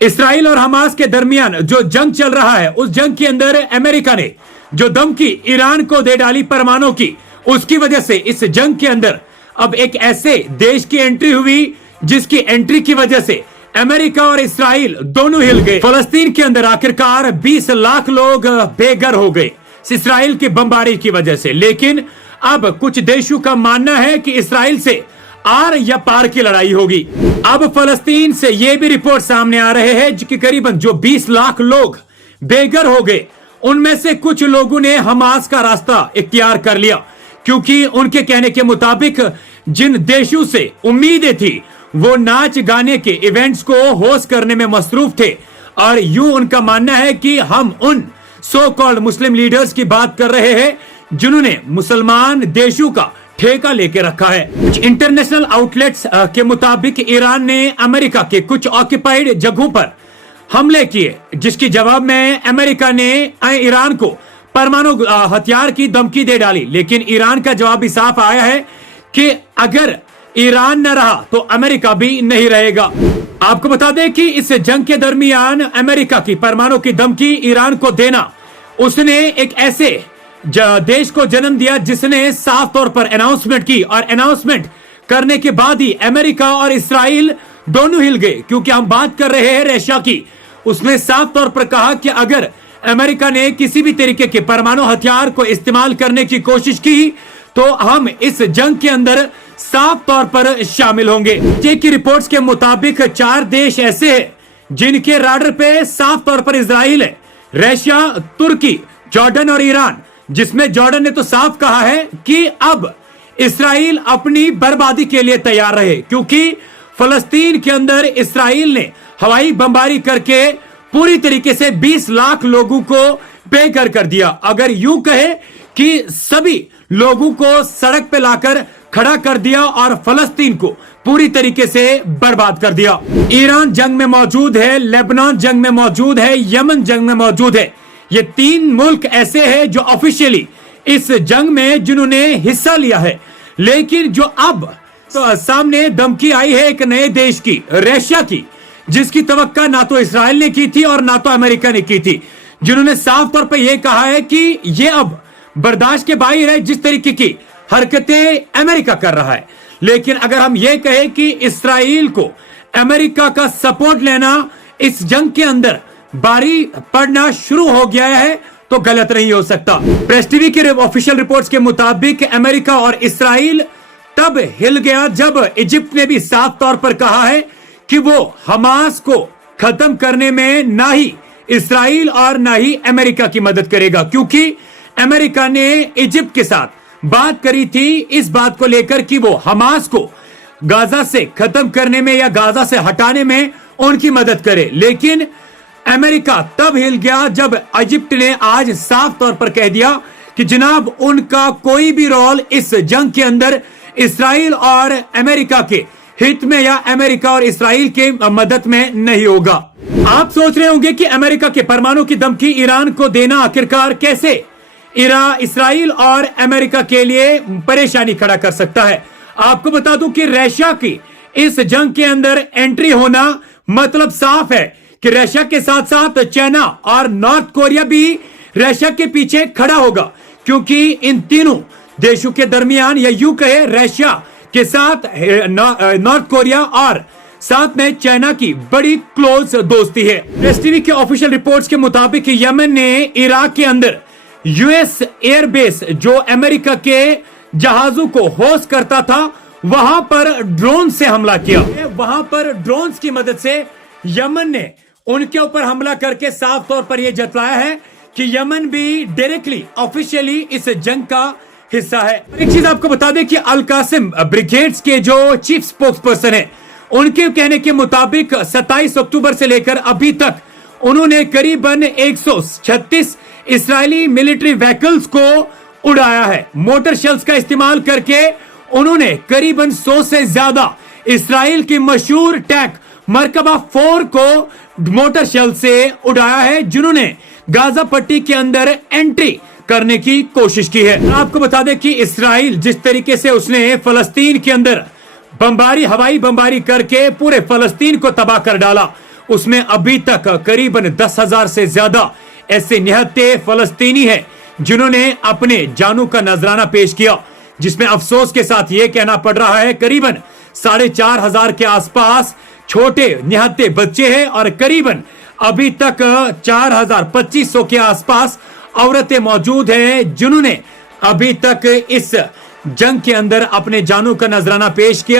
Israel और Hamas के दरमियान जो जंग चल रहा है, उस जंग के अंदर अमेरिका ने जो धमकी ईरान को दे डाली परमाणु की, उसकी वजह से इस जंग के अंदर अब एक ऐसे देश की एंट्री हुई जिसकी एंट्री की वजह से अमेरिका और इसराइल दोनों हिल गए। फलस्तीन के अंदर आखिरकार 20 लाख लोग बेघर हो गए इसराइल की बमबारी की वजह से। लेकिन अब कुछ देशों का मानना है कि इसराइल से आर या पार की लड़ाई होगी। अब फलस्तीन से यह भी रिपोर्ट सामने आ रहे हैं कि करीबन जो 20 लाख लोग बेघर हो गए, उनमें से कुछ लोगों ने हमास का रास्ता इख्तियार कर लिया, क्योंकि उनके कहने के मुताबिक जिन देशों से उम्मीदें थी वो नाच गाने के इवेंट्स को होस्ट करने में मसरूफ थे। और यूं उनका मानना है कि हम उन सो कॉल्ड मुस्लिम लीडर्स की बात कर रहे हैं जिन्होंने मुसलमान देशों का ठेका लेके रखा है। कुछ इंटरनेशनल आउटलेट्स के मुताबिक ईरान ने अमेरिका के कुछ ऑक्युपाइड जगहों पर हमले किए, जिसकी जवाब में अमेरिका ने ईरान को परमाणु हथियार की धमकी दे डाली। लेकिन ईरान का जवाब भी साफ आया है कि अगर ईरान न रहा तो अमेरिका भी नहीं रहेगा। आपको बता दें कि इस जंग के दरमियान अमेरिका की परमाणु की धमकी ईरान को देना, उसने एक ऐसे देश को जन्म दिया जिसने साफ तौर पर अनाउंसमेंट की, और अनाउंसमेंट करने के बाद ही अमेरिका और इसराइल दोनों हिल गए। क्योंकि हम बात कर रहे हैं रशिया की, उसने साफ तौर पर कहा कि अगर अमेरिका ने किसी भी तरीके के परमाणु हथियार को इस्तेमाल करने की कोशिश की तो हम इस जंग के अंदर साफ तौर पर शामिल होंगे। की रिपोर्ट्स के मुताबिक 4 देश ऐसे हैं जिनके राडर पे साफ तौर पर इसराइल है, रशिया, तुर्की, जॉर्डन और ईरान, जिसमें जॉर्डन ने तो साफ कहा है कि अब इसराइल अपनी बर्बादी के लिए तैयार रहे, क्योंकि फलस्तीन के अंदर इसराइल ने हवाई बमबारी करके पूरी तरीके से 20 लाख लोगों को बेघर कर दिया। अगर यूं कहे कि सभी लोगों को सड़क पे लाकर खड़ा कर दिया और फलस्तीन को पूरी तरीके से बर्बाद कर दिया। ईरान जंग में मौजूद है, लेबनान जंग में मौजूद है, यमन जंग में मौजूद है। ये 3 मुल्क ऐसे हैं जो ऑफिशियली इस जंग में जिन्होंने हिस्सा लिया है। लेकिन जो अब तो सामने धमकी आई है एक नए देश की, रशिया की, जिसकी तवक्का ना तो इसराइल ने की थी और ना तो अमेरिका ने की थी, जिन्होंने साफ तौर पर यह कहा है कि यह अब बर्दाश्त के बाहर है जिस तरीके की हरकतें अमेरिका कर रहा है। लेकिन अगर हम ये कहें कि इसराइल को अमेरिका का सपोर्ट लेना इस जंग के अंदर बारी पड़ना शुरू हो गया है तो गलत नहीं हो सकता। प्रेस टीवी के ऑफिशियल रिपोर्ट्स के मुताबिक अमेरिका और इसराइल तब हिल गया जब इजिप्ट ने भी साफ तौर पर कहा है कि वो हमास को खत्म करने में ना ही इसराइल और ना ही अमेरिका की मदद करेगा, क्योंकि अमेरिका ने इजिप्ट के साथ बात करी थी इस बात को लेकर कि वो हमास को गाजा से खत्म करने में या गाजा से हटाने में उनकी मदद करे। लेकिन अमेरिका तब हिल गया जब इजिप्ट ने आज साफ तौर पर कह दिया कि जनाब उनका कोई भी रोल इस जंग के अंदर इसराइल और अमेरिका के हित में या अमेरिका और इसराइल के मदद में नहीं होगा। आप सोच रहे होंगे कि अमेरिका के परमाणु की धमकी ईरान को देना आखिरकार कैसे इसराइल और अमेरिका के लिए परेशानी खड़ा कर सकता है। आपको बता दूं कि रशिया की इस जंग के अंदर एंट्री होना मतलब साफ है कि रशिया के साथ साथ चाइना और नॉर्थ कोरिया भी रशिया के पीछे खड़ा होगा, क्योंकि इन तीनों देशों के दरमियान या यूं कहे रशिया के साथ नॉर्थ कोरिया और साथ में चाइना की बड़ी क्लोज दोस्ती है। प्रेस टीवी के ऑफिशियल रिपोर्ट्स के मुताबिक यमन ने इराक के अंदर यूएस एयरबेस जो अमेरिका के जहाजों को होस्ट करता था वहां पर ड्रोन से हमला किया। वहां पर ड्रोन्स की मदद से यमन ने उनके ऊपर हमला करके साफ तौर पर यह जतलाया है कि यमन भी डायरेक्टली ऑफिशियली इस जंग का हिस्सा है। एक चीज आपको बता दें कि अल कासिम ब्रिगेड्स के जो चीफ स्पोक्सपर्सन है, उनके कहने के मुताबिक 27 अक्टूबर से लेकर अभी तक उन्होंने करीबन 136 इसराइली मिलिट्री व्हीकल्स को उड़ाया है। मोटर शेल्स का इस्तेमाल करके उन्होंने करीबन 100 से ज्यादा इसराइल की मशहूर टैंक मरकबा 4 को मोटर शेल से उड़ाया है, जिन्होंने गाजा पट्टी के अंदर एंट्री करने की कोशिश की है। आपको बता दें कि इसराइल जिस तरीके से उसने फलस्तीन के अंदर बमबारी, हवाई बमबारी करके पूरे फलस्तीन को तबाह कर डाला, उसमें अभी तक करीबन 10,000 से ज्यादा ऐसे निहत्थे फलस्तीनी हैं जिन्होंने अपने जानों का नजराना पेश किया, जिसमें अफसोस के साथ यह कहना पड़ रहा है करीबन 4,500 के आसपास छोटे निहत्थे बच्चे हैं और करीबन अभी तक 4,2500 के आसपास औरतें मौजूद हैं जिन्होंने अभी तक इस जंग के अंदर अपने जानों का नजराना पेश किया।